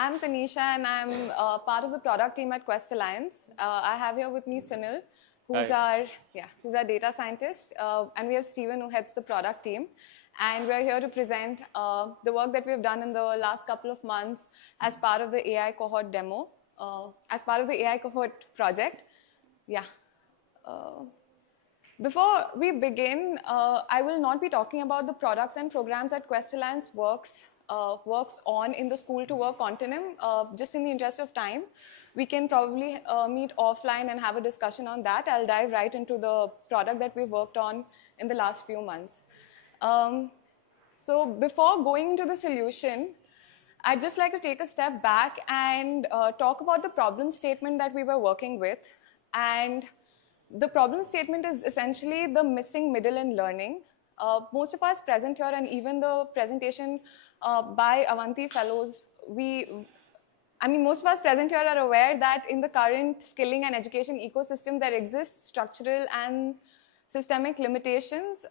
I'm Tanisha, and I'm part of the product team at Quest Alliance. I have here with me Sunil, who's our data scientist, and we have Steven, who heads the product team. And we're here to present the work that we've done in the last couple of months as part of the AI Cohort demo, as part of the AI Cohort project. Yeah. Before we begin, I will not be talking about the products and programs that Quest Alliance works on in the school to work continuum. Just in the interest of time, we can probably meet offline and have a discussion on that. I'll dive right into the product that we've worked on in the last few months. So before going into the solution, I'd just like to take a step back and talk about the problem statement that we were working with. And the problem statement is essentially the missing middle in learning. Most of us present here, and even the presentation by Avanti fellows, most of us present here are aware that in the current skilling and education ecosystem, there exists structural and systemic limitations,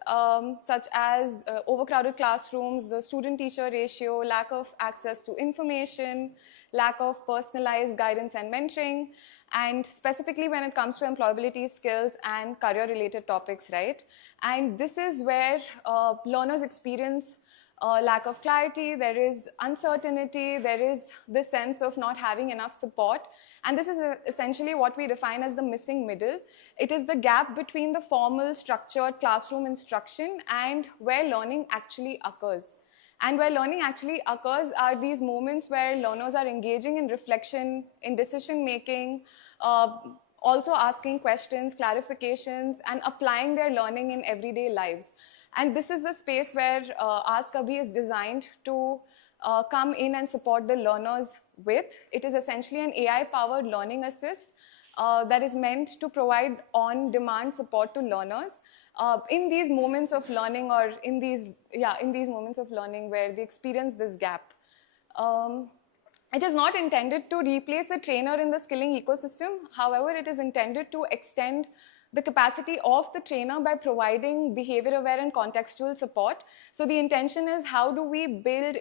such as overcrowded classrooms, the student-teacher ratio, lack of access to information, lack of personalized guidance and mentoring, and specifically when it comes to employability skills and career-related topics, right? And this is where learners experience lack of clarity, there is uncertainty, there is this sense of not having enough support. And this is essentially what we define as the missing middle. It is the gap between the formal, structured classroom instruction and where learning actually occurs. And where learning actually occurs are these moments where learners are engaging in reflection, in decision-making, also asking questions, clarifications, and applying their learning in everyday lives. And this is the space where Ask Abhi is designed to come in and support the learners with. It is essentially an AI-powered learning assist that is meant to provide on-demand support to learners in these moments of learning, or in these moments of learning where they experience this gap. It is not intended to replace the trainer in the skilling ecosystem. However, it is intended to extend the capacity of the trainer by providing behavior-aware and contextual support. So the intention is, how do we build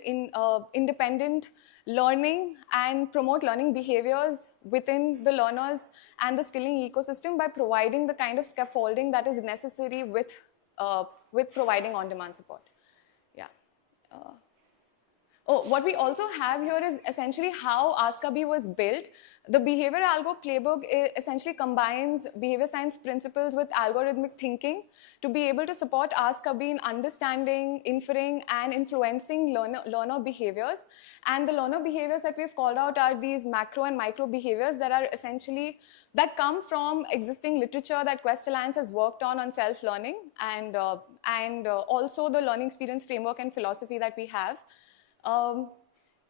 independent learning and promote learning behaviors within the learners and the skilling ecosystem by providing the kind of scaffolding that is necessary with providing on-demand support. Yeah. What we also have here is essentially how Ask Abhi was built. The behavior algo playbook essentially combines behavior science principles with algorithmic thinking to be able to support Ask Abhi in understanding, inferring, and influencing learner behaviors. And the learner behaviors that we've called out are these macro and micro behaviors that are essentially, that come from existing literature that Quest Alliance has worked on self-learning, and also the learning experience framework and philosophy that we have.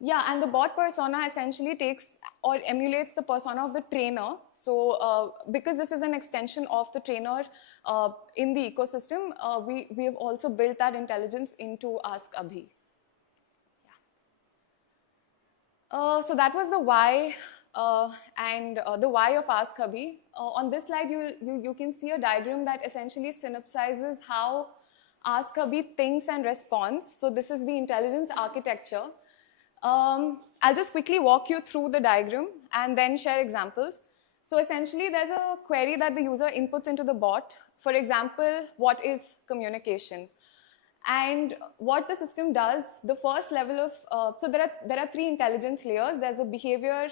And the bot persona essentially takes or emulates the persona of the trainer. So because this is an extension of the trainer in the ecosystem, we have also built that intelligence into Ask Abhi. Yeah. So that was the why the why of Ask Abhi. On this slide, you can see a diagram that essentially synopsizes how Ask Abhi thinks and responds. So this is the intelligence architecture. I'll just quickly walk you through the diagram and then share examples. So essentially, there's a query that the user inputs into the bot. For example, what is communication? And what the system does, the first level of, so there are three intelligence layers. There's a behavior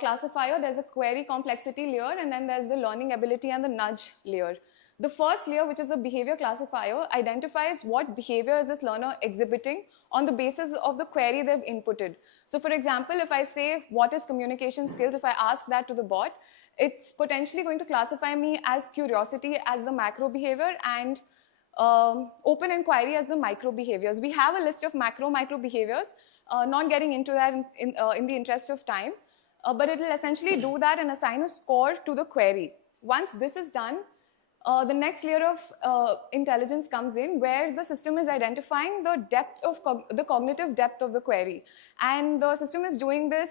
classifier, there's a query complexity layer, and then there's the learning ability and the nudge layer. The first layer, which is the behavior classifier, identifies what behavior is this learner exhibiting on the basis of the query they've inputted. So for example, if I say, what is communication skills, if I ask that to the bot, it's potentially going to classify me as curiosity as the macro behavior and open inquiry as the micro behaviors. We have a list of micro behaviors, not getting into that in the interest of time, but it will essentially do that and assign a score to the query. Once this is done, the next layer of intelligence comes in, where the system is identifying the depth of the cognitive depth of the query. And the system is doing this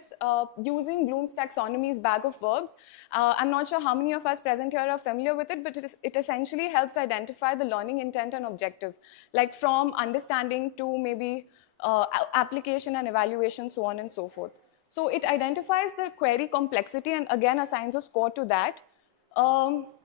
using Bloom's taxonomy's bag of verbs. I'm not sure how many of us present here are familiar with it, but it essentially helps identify the learning intent and objective, like from understanding to maybe application and evaluation, so on and so forth. So it identifies the query complexity and again assigns a score to that.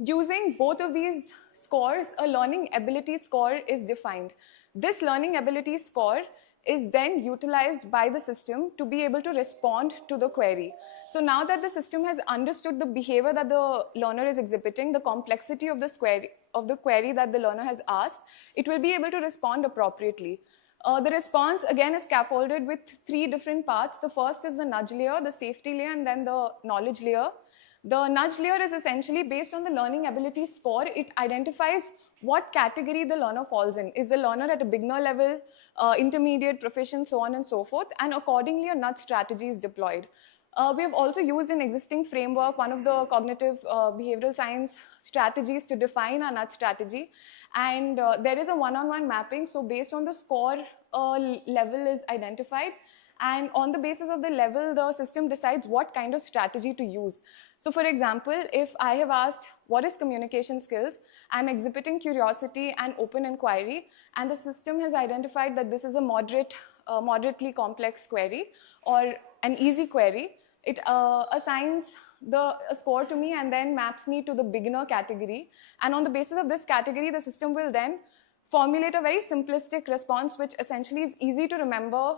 Using both of these scores, a learning ability score is defined. This learning ability score is then utilized by the system to be able to respond to the query. So now that the system has understood the behavior that the learner is exhibiting, the complexity of the query that the learner has asked, it will be able to respond appropriately. The response, again, is scaffolded with 3 different parts. The first is the nudge layer, the safety layer, and then the knowledge layer. The nudge layer is essentially based on the learning ability score. It identifies what category the learner falls in. Is the learner at a beginner level, intermediate, proficient, so on and so forth, and accordingly a nudge strategy is deployed. We have also used an existing framework, one of the cognitive behavioral science strategies to define a nudge strategy. And there is a one-on-one mapping. So based on the score, level is identified. And on the basis of the level, the system decides what kind of strategy to use. So for example, if I have asked, what is communication skills? I'm exhibiting curiosity and open inquiry. And the system has identified that this is a moderately complex query or an easy query. It assigns a score to me and then maps me to the beginner category. And on the basis of this category, the system will then formulate a very simplistic response, which essentially is easy to remember,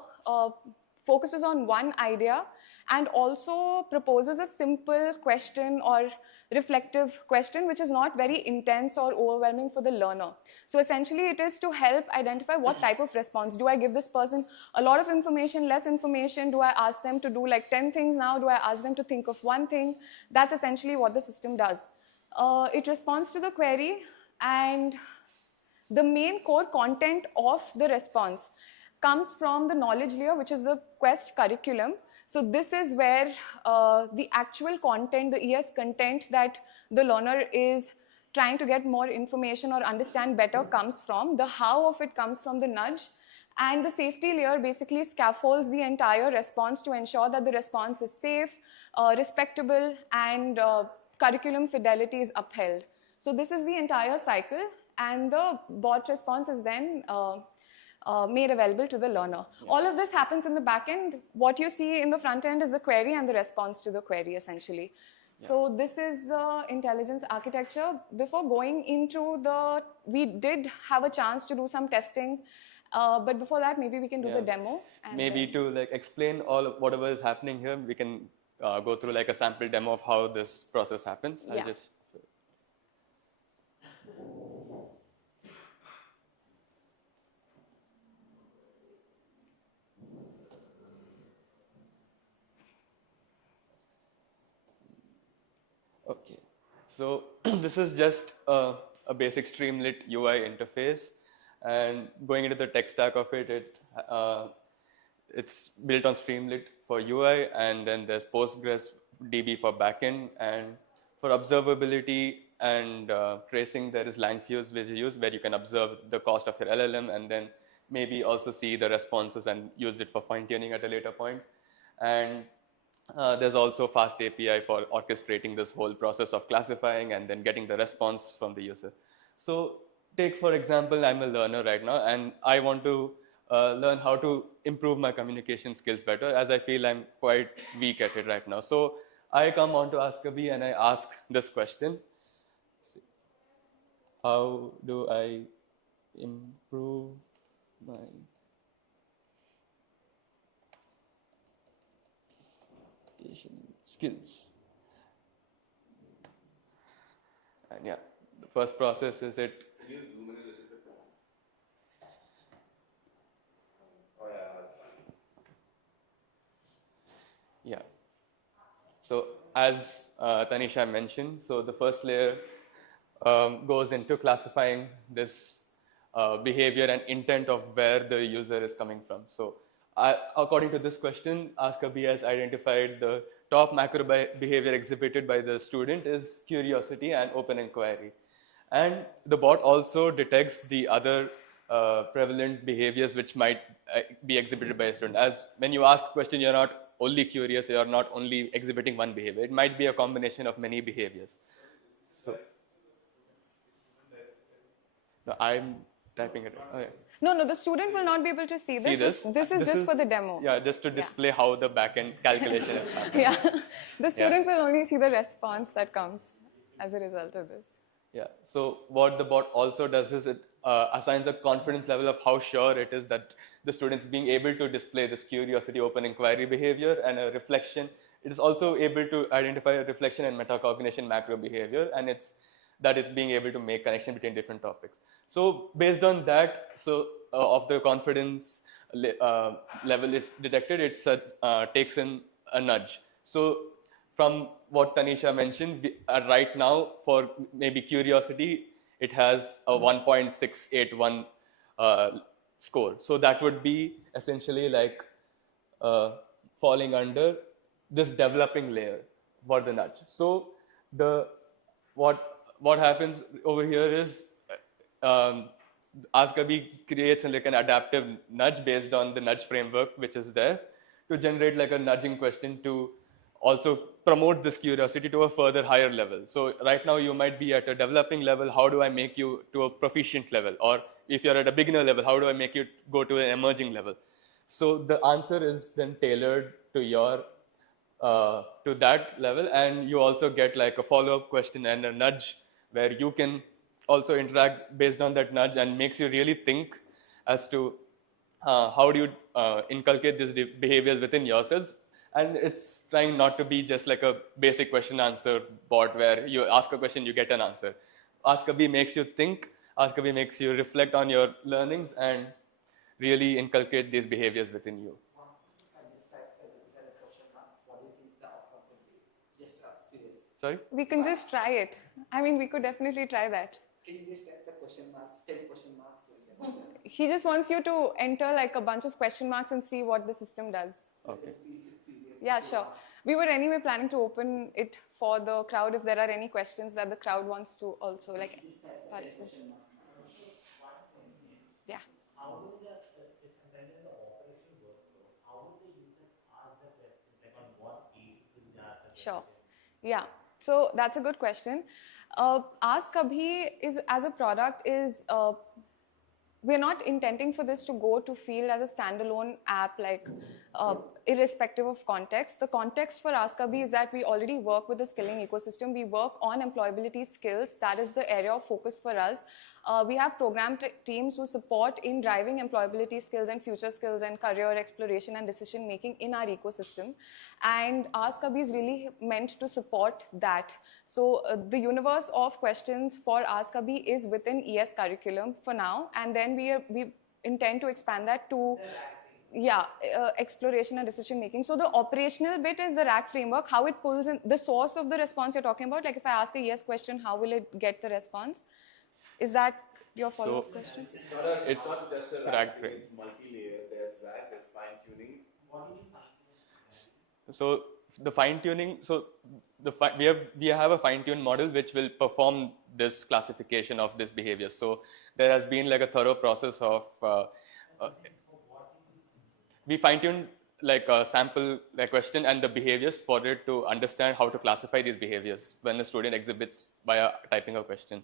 focuses on one idea, and also proposes a simple question or reflective question, which is not very intense or overwhelming for the learner. So essentially, it is to help identify what type of response. Do I give this person a lot of information, less information? Do I ask them to do like 10 things now? Do I ask them to think of one thing? That's essentially what the system does. It responds to the query, and the main core content of the response comes from the knowledge layer, which is the Quest curriculum. So this is where the actual content, the ES content that the learner is trying to get more information or understand better comes from. The how of it comes from the nudge. And the safety layer basically scaffolds the entire response to ensure that the response is safe, respectable, and curriculum fidelity is upheld. So this is the entire cycle, and the bot response is then made available to the learner. All of this happens in the back end. What you see in the front end is the query and the response to the query, essentially. So this is the intelligence architecture. Before going into we did have a chance to do some testing, but before that, maybe we can do the demo. And maybe to like explain all of whatever is happening here, we can go through like a sample demo of how this process happens. Okay, so this is just a basic Streamlit UI interface, and going into the tech stack of it, it's built on Streamlit for UI, and then there's Postgres DB for backend, and for observability and tracing, there is Langfuse which is used, where you can observe the cost of your LLM and then maybe also see the responses and use it for fine-tuning at a later point. And there's also Fast API for orchestrating this whole process of classifying and then getting the response from the user. So take, for example, I'm a learner right now, and I want to learn how to improve my communication skills better, as I feel I'm quite weak at it right now. So I come onto Ask-a-Bee and I ask this question. How do I improve my skills? And yeah, the first process is it. Can you zoom in a little bit more? Oh yeah, that's fine. Yeah. So as Tanisha mentioned, so the first layer goes into classifying this behavior and intent of where the user is coming from. So according to this question, Ask-a-Bee has identified the top macro behavior exhibited by the student is curiosity and open inquiry. And the bot also detects the other prevalent behaviors which might be exhibited by a student. As when you ask a question, you're not only curious, you're not only exhibiting one behavior. It might be a combination of many behaviors. So no, Typing it. Oh, yeah. No, the student will not be able to see this. See this? This is just for the demo. Yeah, just to display how the backend calculation is happening. Yeah, the student will only see the response that comes as a result of this. Yeah, so what the bot also does is it assigns a confidence level of how sure it is that the students being able to display this curiosity, open inquiry behavior and a reflection. It is also able to identify a reflection and metacognition macro behavior, and it's being able to make connection between different topics. So based on that, of the confidence level it's detected, it takes in a nudge. So from what Tanisha mentioned, right now for maybe curiosity, it has a 1.681 score. So that would be essentially like falling under this developing layer for the nudge. So what happens over here is Askabi creates like an adaptive nudge based on the nudge framework which is there to generate like a nudging question to also promote this curiosity to a further higher level. So right now you might be at a developing level. How do I make you to a proficient level? Or if you're at a beginner level, how do I make you go to an emerging level? So the answer is then tailored to your to that level, and you also get like a follow-up question and a nudge where you can also interact based on that nudge, and makes you really think as to how do you inculcate these behaviors within yourselves. And it's trying not to be just like a basic question answer bot where you ask a question, you get an answer. Askabi makes you think, Askabi makes you reflect on your learnings and really inculcate these behaviors within you. Sorry? We can just try it. I mean, we could definitely try that. Can you just type the question marks, 10 question marks? Like that? He just wants you to enter like a bunch of question marks and see what the system does. Okay. Yeah, sure. We were anyway planning to open it for the crowd if there are any questions that the crowd wants to also like participate. Yeah. How do the just understanding the operation workflow? How would the user ask the questions? Like on what basis will they ask the question? Sure. Yeah. So that's a good question. Ask Abhi is as a product is we're not intending for this to go to field as a standalone app, like irrespective of context. The context for Ask Abhi is that we already work with the skilling ecosystem. We work on employability skills. That is the area of focus for us. We have program teams who support in driving employability skills and future skills and career exploration and decision making in our ecosystem. And Ask Abhi is really meant to support that. So the universe of questions for Ask Abhi is within ES curriculum for now, and then we intend to expand that to exploration and decision making. So the operational bit is the RAC framework, how it pulls in the source of the response you're talking about. Like if I ask a yes question, how will it get the response? Is that your follow-up question? It's not just a RAG RAG, frame. it's multi-layer. There's RAG, there's fine-tuning. So the fine-tuning, we have a fine-tune model which will perform this classification of this behavior. So there has been like a thorough process of we fine-tune like a sample like question and the behaviors for it to understand how to classify these behaviors when the student exhibits by typing a question.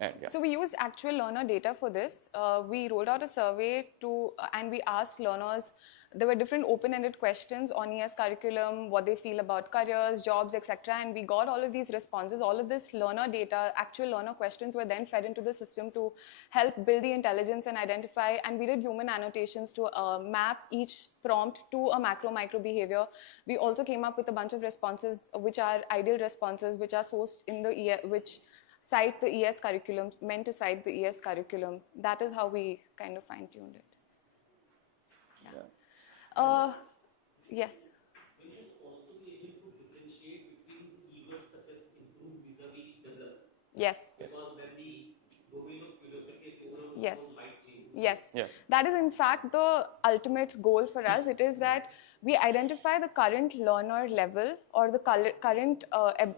And, yeah. So we used actual learner data for this. We rolled out a survey and we asked learners. There were different open-ended questions on ES curriculum, what they feel about careers, jobs, etc. And we got all of these responses. All of this learner data, actual learner questions were then fed into the system to help build the intelligence and identify. And we did human annotations to map each prompt to a macro-micro behavior. We also came up with a bunch of responses, which are ideal responses, which are sourced in the which cite the ES curriculum, meant to cite the ES curriculum. That is how we kind of fine-tuned it. Yes. Will this also be able to differentiate between keywords such as improve vis-a-vis develop? Yes. Because when the domain of curiosity overall Yes. might change. Yes. Yes. That is in fact the ultimate goal for us. It is that we identify the current learner level or the current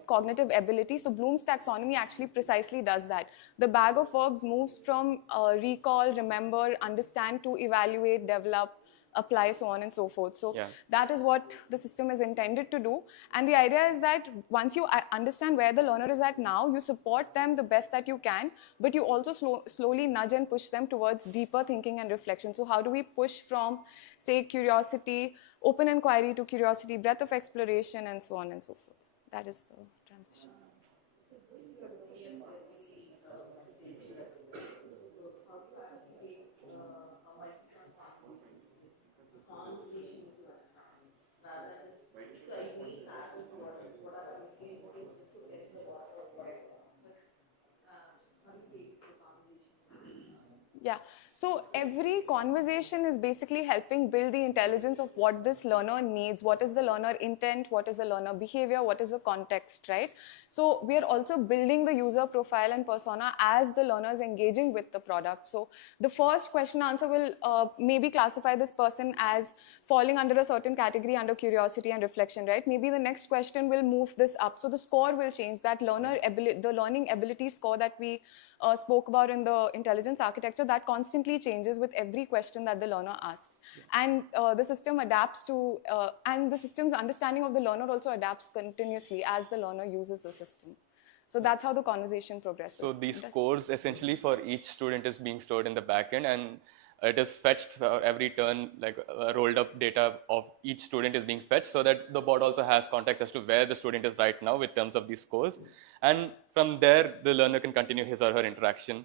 cognitive ability. So Bloom's taxonomy actually precisely does that. The bag of verbs moves from recall, remember, understand to evaluate, develop, apply, so on and so forth. So Yeah. that is what the system is intended to do. And the idea is that once you understand where the learner is at now, you support them the best that you can, but you also slowly nudge and push them towards deeper thinking and reflection. So how do we push from, say, curiosity, open inquiry to curiosity, breadth of exploration, and so on and so forth. That is the transition. Yeah, so every conversation is basically helping build the intelligence of what this learner needs, what is the learner intent, what is the learner behavior, what is the context, right? So we are also building the user profile and persona as the learner is engaging with the product. So the first question answer will maybe classify this person as falling under a certain category under curiosity and reflection, right? Maybe the next question will move this up. So the score will change. That the learning ability score that we spoke about in the intelligence architecture, that constantly changes with every question that the learner asks. And the system adapts to, and the system's understanding of the learner also adapts continuously as the learner uses the system. So that's how the conversation progresses. So these scores essentially for each student is being stored in the backend, and it is fetched for every turn, like rolled up data of each student is being fetched, so that the bot also has context as to where the student is right now with terms of these scores. And from there, the learner can continue his or her interaction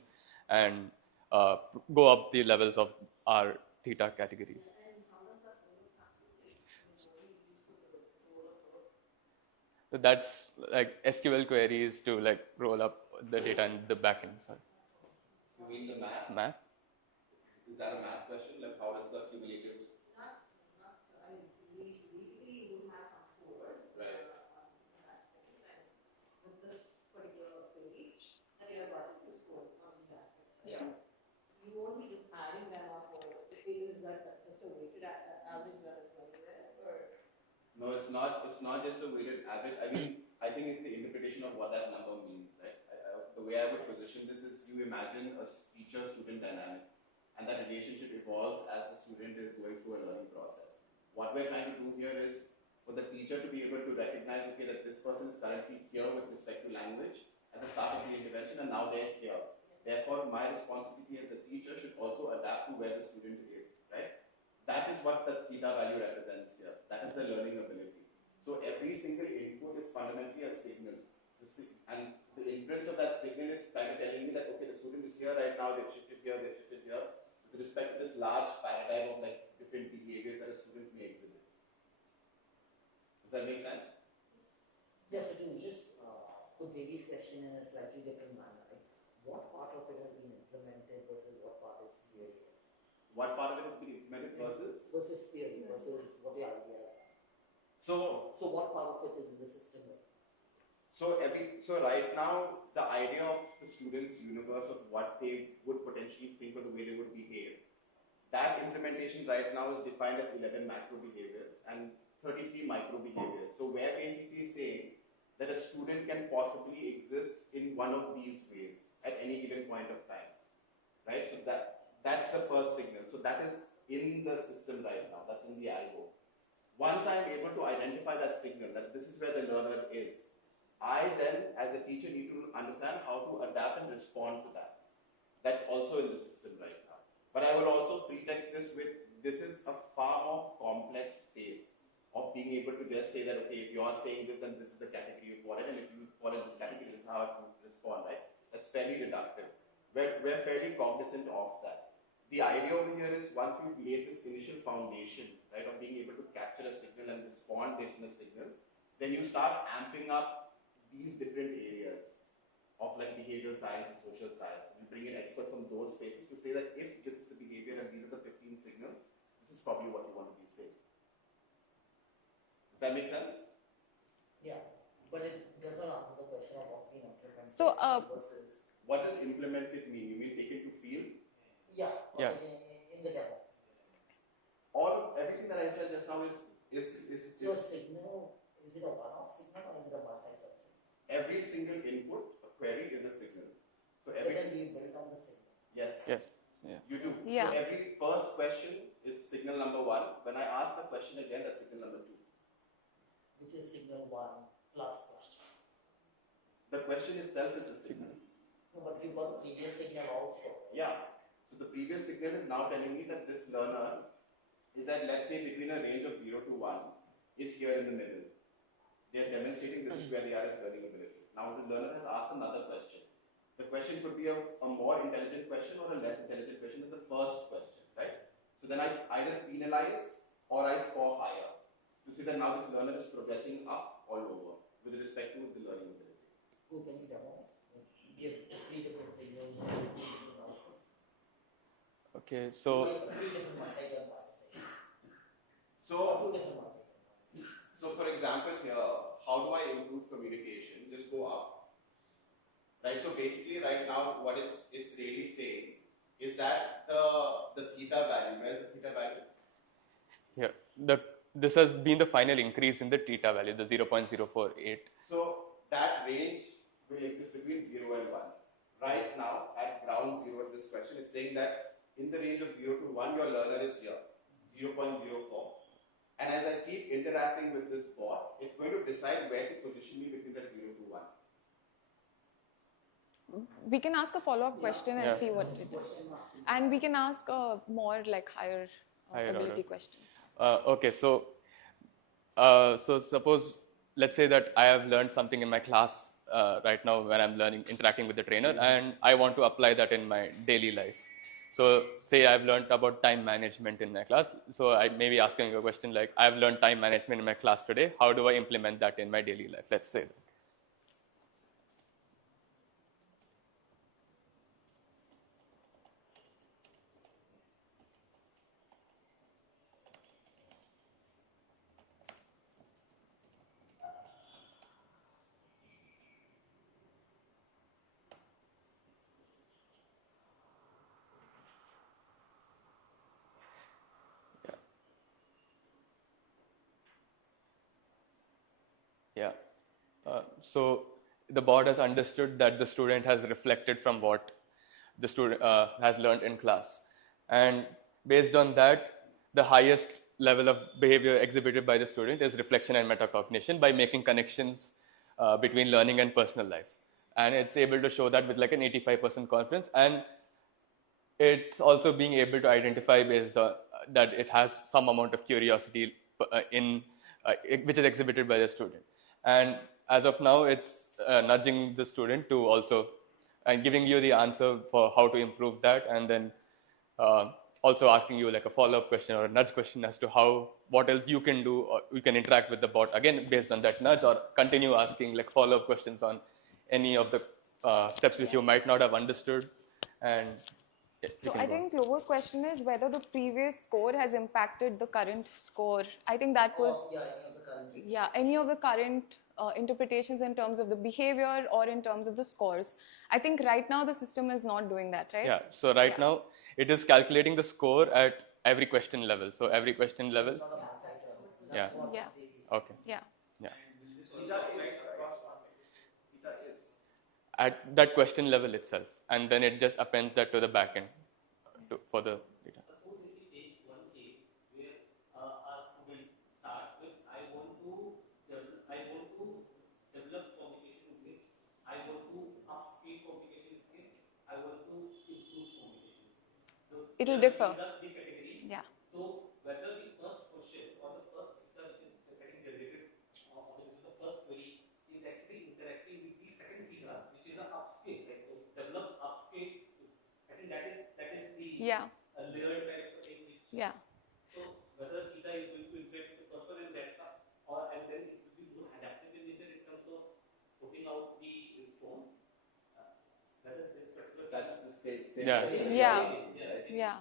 and go up the levels of our theta categories. So that's like SQL queries to like roll up the data in the backend. Sorry. You mean the math? Math? Is that a math question? Like how does the cumulative? No, it's not. It's not just a weighted average. I mean, I think it's the interpretation of what that number means, right? The way I would position this is you imagine a teacher-student dynamic, and that relationship evolves as the student is going through a learning process. What we're trying to do here is for the teacher to be able to recognize, okay, that this person is currently here with respect to language at the start of the intervention, and now they're here. Therefore, my responsibility as a teacher should also adapt to where the student is, right? That is what the theta value represents here. That is the learning ability. So every single input is fundamentally a signal. And the inference of that signal is kind of telling me that, okay, the student is here right now, they've shifted here, with respect to this large paradigm of like different behaviors that a student may exhibit. Does that make sense? Yes, it is. Just put Devi's question in a slightly different manner. Right? What part of it has been implemented versus what part is theory? What part of it has been implemented versus theory versus what the ideas are. So what part of it is in the system? So right now the idea of the students' universe of what they would potentially think or the way they would behave, that implementation right now is defined as 11 macro behaviors and 33 micro behaviors. So we're basically saying that a student can possibly exist in one of these ways at any given point of time, right? So that's the first signal. So that is in the system right now. That's in the algo. Once I'm able to identify that signal, that this is where the learner is, I then, as a teacher, need to understand how to adapt and respond to that. That's also in the system right now. But I will also pretext this with, this is a far more complex space of being able to just say that, okay, if you are saying this and this is the category you fall in, and if you fall in this category, this is how to respond, right? That's fairly reductive. We're fairly cognizant of that. The idea over here is once we've laid this initial foundation, right, of being able to capture a signal and respond based on a signal, then you start amping up these different areas of like behavioral science and social science. We bring in experts from those spaces to say that if this is the behavior and these are the 15 signals, this is probably what you want to be saying. Does that make sense? Yeah, but it does not answer the question of what's being implemented So, versus. What does implemented mean? You mean take it to field? Yeah. Yeah. In the demo. Everything that I said just now is So a signal, is it a one-off signal or is it a multi-type signal? every single input, a query is a signal. So But then we built on the signal. yes. Yes. Yeah. You do. Yeah. So every first question is signal signal number 1. When I ask the question again, that's signal number 2. Which is signal 1 plus question. The question itself is the signal. No, but we've got the previous signal also. Yeah. So the previous signal is now telling me that this learner is at, let's say, between a range of 0 to 1, is here in the middle. They are demonstrating this is where they are as learning ability. Now the learner has asked another question. The question could be a more intelligent question or a less intelligent question than the first question, right? So then I either penalize or I score higher to see that now this learner is progressing up or lower with respect to the learning ability. Who can you demo? Give 3 different signals, 3 different outputs. Okay, so 3 different multi-term participants. So 2 different multi-term participants. So for example here, how do I improve communication? Just go up. Right, so basically right now what it's really saying is that the theta value, where's the theta value? yeah, this has been the final increase in the theta value, the 0.048. So that range will exist between 0 and 1. Right now at ground 0 in this question, it's saying that in the range of 0 to 1, your learner is here, 0.04. And as I keep interacting with this bot, it's going to decide where to position me between that 0 to 1. We can ask a follow-up question and see what it is. And we can ask a more like higher ability order question. Okay, so suppose, let's say that I have learned something in my class right now when I'm interacting with the trainer, and I want to apply that in my daily life. So say I've learned about time management in my class. So I may be asking a question like, I've learned time management in my class today. How do I implement that in my daily life? Let's say that. Yeah. So the board has understood that the student has reflected from what the student has learned in class. And based on that, the highest level of behavior exhibited by the student is reflection and metacognition by making connections between learning and personal life. And it's able to show that with like an 85% confidence. And it's also being able to identify based on that it has some amount of curiosity which is exhibited by the student. And as of now, it's nudging the student to also and giving you the answer for how to improve that, and then also asking you like a follow-up question or a nudge question as to what else you can do, or you can interact with the bot again based on that nudge, or continue asking like follow-up questions on any of the steps which you might not have understood. And so I think Lobo's question is whether the previous score has impacted the current score. I think that was any of the current interpretations in terms of the behavior or in terms of the scores. I think right now the system is not doing that, right? Yeah. So right now it is calculating the score at every question level. So every question level. Yeah. Yeah. Okay. Yeah. Yeah. Theta is. At that question level itself, and then it just appends that to the backend for the data. Suppose if we take one case where a student starts with, I want to develop communication skills, I want to upscale communication skills, I want to improve communication skills. So It'll differ. these are three categories. Yeah. So whether the first question or the first data which is getting generated, or which is the first query, is actually interacting with the second theta, which is an upscale, like develop upscale. I think that is the a layered kind of thing. Yeah. So whether theta is going to interact with the first one and that's and then it will be more adaptive in nature in terms of putting out the response. Whether this particular That's the same. Yeah.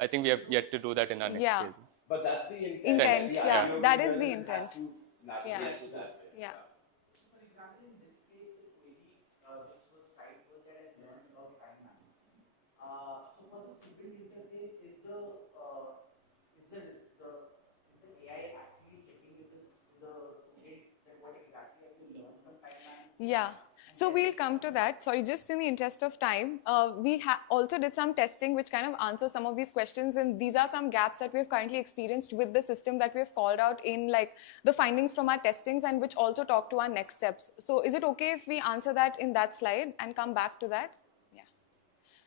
I think we have yet to do that in our next cases. But that's the intent. Intent, The yeah. idea of That the is the learner intent. has to navigate through that. Yeah. For example, in this case, the query which was tried was that I learned about time management. So for the student interface, is the AI actually checking with the student that what exactly have you learned from time management? Yeah. So we'll come to that. Sorry, just in the interest of time, we also did some testing which kind of answers some of these questions, and these are some gaps that we've currently experienced with the system that we've called out in like the findings from our testings, and which also talk to our next steps. So is it okay if we answer that in that slide and come back to that? Yeah.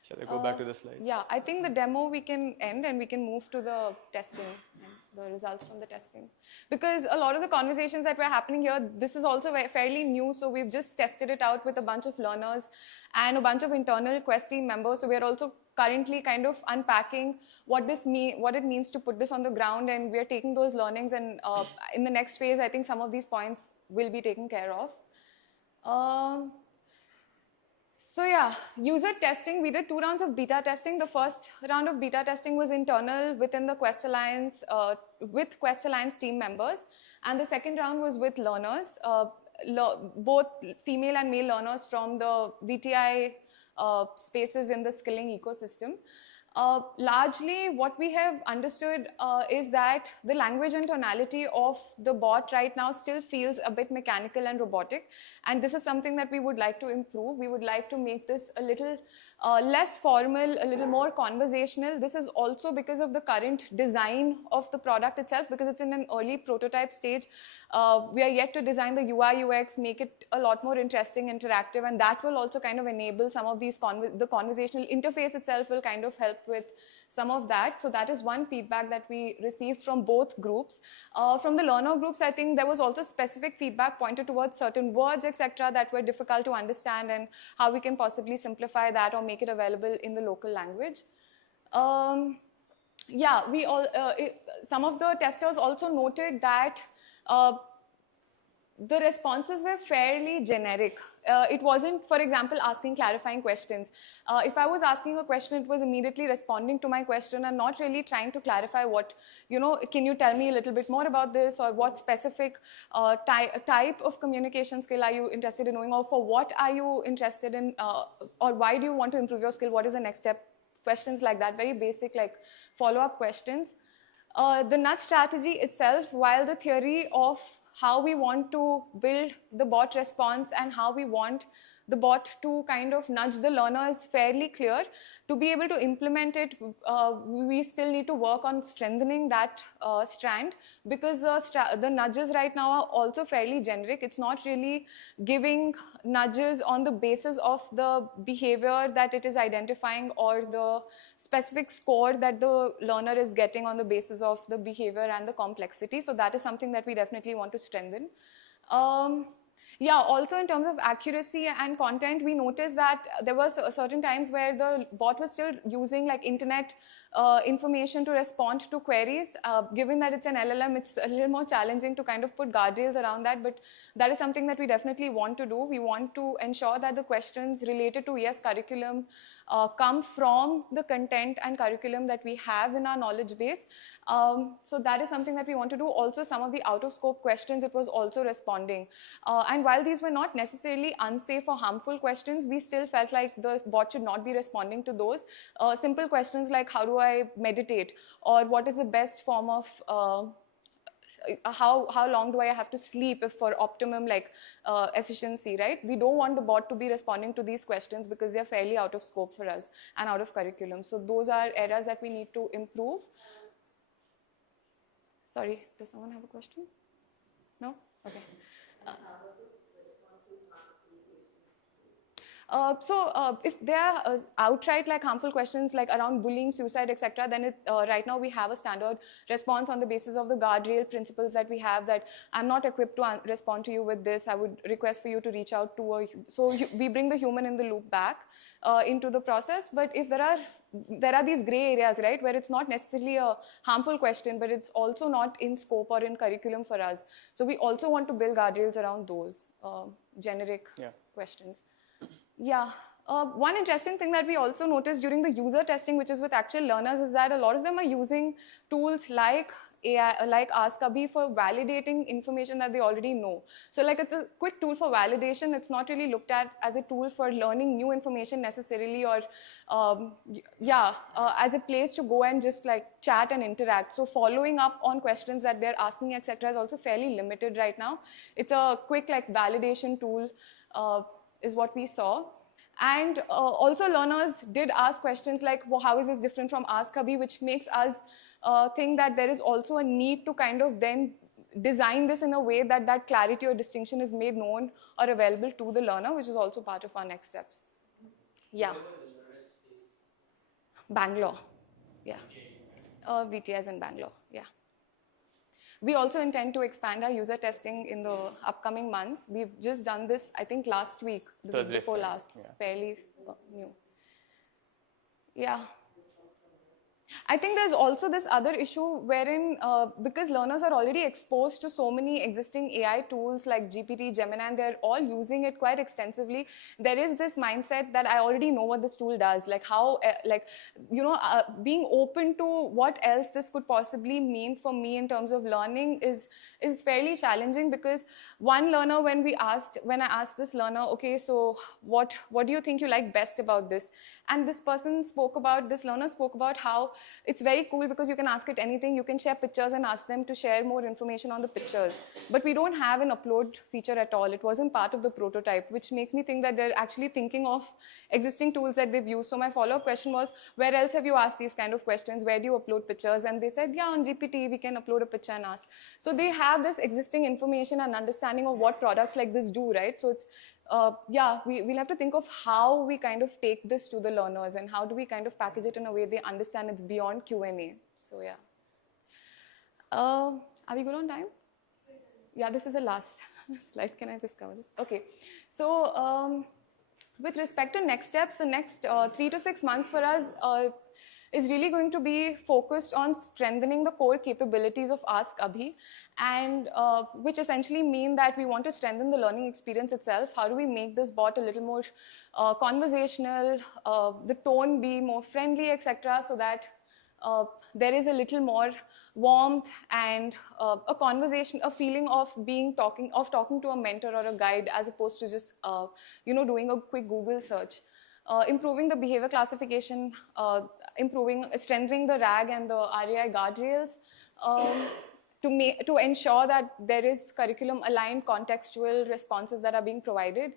Shall I go back to the slide? Yeah, I think the demo we can end and we can move to the testing and the results from the testing. Because a lot of the conversations that were happening here, this is also fairly new, so we've just tested it out with a bunch of learners and a bunch of internal Quest team members. So we're also currently kind of unpacking what it means to put this on the ground, and we're taking those learnings, and in the next phase, I think some of these points will be taken care of. So yeah, user testing, we did 2 rounds of beta testing. The first round of beta testing was internal within the Quest Alliance, with Quest Alliance team members. And the second round was with learners, both female and male learners from the VTI spaces in the skilling ecosystem. Largely, what we have understood is that the language and tonality of the bot right now still feels a bit mechanical and robotic. And this is something that we would like to improve. We would like to make this a little less formal, a little more conversational. This is also because of the current design of the product itself, because it's in an early prototype stage. We are yet to design the UI, UX, make it a lot more interesting, interactive, and that will also kind of enable some of these, the conversational interface itself will kind of help with some of that. So that is one feedback that we received from both groups. From the learner groups, I think there was also specific feedback pointed towards certain words, etc., that were difficult to understand, and how we can possibly simplify that or make it available in the local language. Yeah, some of the testers also noted that the responses were fairly generic. It wasn't, for example, asking clarifying questions. If I was asking a question, it was immediately responding to my question and not really trying to clarify what, can you tell me a little bit more about this, or what specific type of communication skill are you interested in knowing, or for what are you interested in, or why do you want to improve your skill, what is the next step, questions like that, very basic like follow-up questions. The nudge strategy itself, while the theory of how we want to build the bot response and how we want the bot to kind of nudge the learner is fairly clear. To be able to implement it, we still need to work on strengthening that strand, because the nudges right now are also fairly generic. It's not really giving nudges on the basis of the behavior that it is identifying or the specific score that the learner is getting on the basis of the behavior and the complexity. So that is something that we definitely want to strengthen. Yeah, also in terms of accuracy and content, we noticed that there was certain times where the bot was still using like internet information to respond to queries. Given that it's an LLM, it's a little more challenging to kind of put guardrails around that, but that is something that we definitely want to do. We want to ensure that the questions related to ES curriculum come from the content and curriculum that we have in our knowledge base. So that is something that we want to do. Also, some of the out-of-scope questions, it was also responding. And while these were not necessarily unsafe or harmful questions, we still felt like the bot should not be responding to those. Simple questions like, how do I meditate? Or what is the best form of how long do I have to sleep if for optimum efficiency, right? We don't want the bot to be responding to these questions because they're fairly out of scope for us and out of curriculum. So those are areas that we need to improve. Sorry, does someone have a question? No? Okay. If there are outright harmful questions around bullying, suicide, etc., then right now we have a standard response on the basis of the guardrail principles that we have, that I'm not equipped to respond to you with this. I would request for you to reach out to we bring the human in the loop back into the process. But if there are these gray areas, right, where it's not necessarily a harmful question, but it's also not in scope or in curriculum for us. So we also want to build guardrails around those generic questions. Yeah, one interesting thing that we also noticed during the user testing, which is with actual learners, is that a lot of them are using tools like AI, like Ask Abhi, for validating information that they already know. So it's a quick tool for validation. It's not really looked at as a tool for learning new information necessarily, or as a place to go and just chat and interact. So following up on questions that they're asking, etc., is also fairly limited right now. It's a quick validation tool. is what we saw. And also learners did ask questions like, well, how is this different from Ask Abhi, which makes us think that there is also a need to kind of then design this in a way that that clarity or distinction is made known or available to the learner, which is also part of our next steps. Yeah. Bangalore. Yeah. VTS in Bangalore. Yeah. We also intend to expand our user testing in the upcoming months. We've just done this, I think, last week, the week before last. Yeah. It's fairly new. Yeah. I think there's also this other issue wherein, because learners are already exposed to so many existing AI tools like GPT, Gemini, and they're all using it quite extensively, there is this mindset that I already know what this tool does, like how, being open to what else this could possibly mean for me in terms of learning is fairly challenging, because one learner, when I asked this learner, okay, so what do you think you like best about this? And this learner spoke about how it's very cool because you can ask it anything, you can share pictures and ask them to share more information on the pictures. But we don't have an upload feature at all. It wasn't part of the prototype, which makes me think that they're actually thinking of existing tools that they've used. So my follow-up question was, where else have you asked these kind of questions? Where do you upload pictures? And they said, yeah, on GPT, we can upload a picture and ask. So they have this existing information and understanding of what products like this do, right? So it's, we'll have to think of how we kind of take this to the learners and how do we kind of package it in a way they understand it's beyond Q&A. So yeah. Are we good on time? Yeah, this is the last slide. Can I just cover this? Okay. So with respect to next steps, the next 3 to 6 months for us is really going to be focused on strengthening the core capabilities of Ask Abhi, and which essentially mean that we want to strengthen the learning experience itself. How do we make this bot a little more conversational, the tone be more friendly, etc., so that there is a little more warmth and a conversation, a feeling of talking to a mentor or a guide, as opposed to just doing a quick Google search. Improving the behavior classification, strengthening the RAG and the RAI guardrails, to ensure that there is curriculum-aligned contextual responses that are being provided.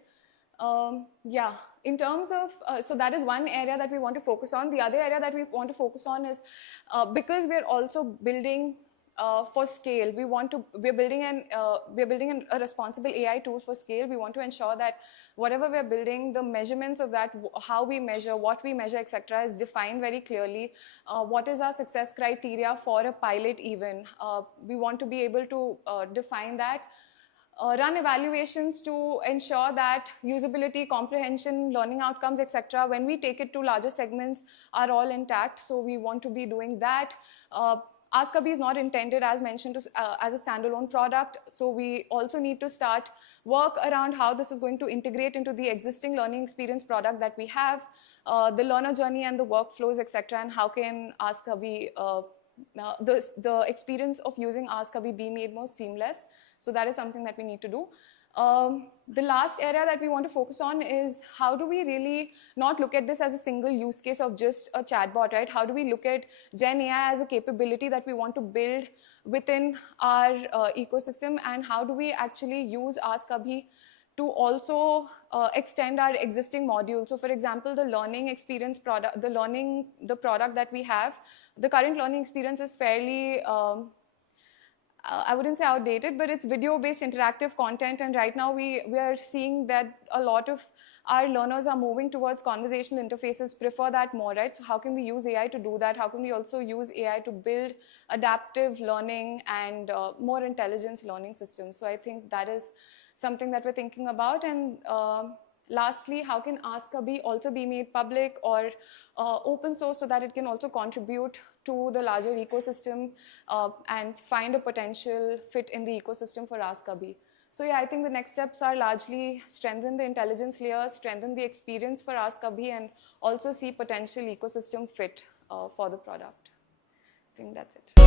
In terms of, so that is one area that we want to focus on. The other area that we want to focus on is, because we're also building for scale, we're building a responsible AI tool for scale. We want to ensure that whatever we're building, the measurements of that, how we measure, what we measure, etc., is defined very clearly. What is our success criteria for a pilot even? We want to be able to define that. Run evaluations to ensure that usability, comprehension, learning outcomes, etc., when we take it to larger segments, are all intact. So we want to be doing that. Ask Abhi is not intended, as mentioned, as a standalone product. So we also need to start work around how this is going to integrate into the existing learning experience product that we have, the learner journey and the workflows, etc., and how can Ask Abhi, the experience of using Ask Abhi be made more seamless. So that is something that we need to do. The last area that we want to focus on is how do we really not look at this as a single use case of just a chatbot, right? How do we look at Gen AI as a capability that we want to build within our ecosystem, and how do we actually use Ask Abhi to also extend our existing modules? So for example, the learning experience product, the product that we have, the current learning experience is fairly, I wouldn't say outdated, but it's video-based interactive content, and right now we are seeing that a lot of our learners are moving towards conversational interfaces, prefer that more, right? So how can we use AI to do that? How can we also use AI to build adaptive learning and more intelligence learning systems? So I think that is something that we're thinking about. And lastly, how can Ask Abhi also be made public or open source so that it can also contribute to the larger ecosystem and find a potential fit in the ecosystem for Ask Abhi? So yeah, I think the next steps are largely strengthen the intelligence layer, strengthen the experience for Ask Abhi, and also see potential ecosystem fit for the product. I think that's it.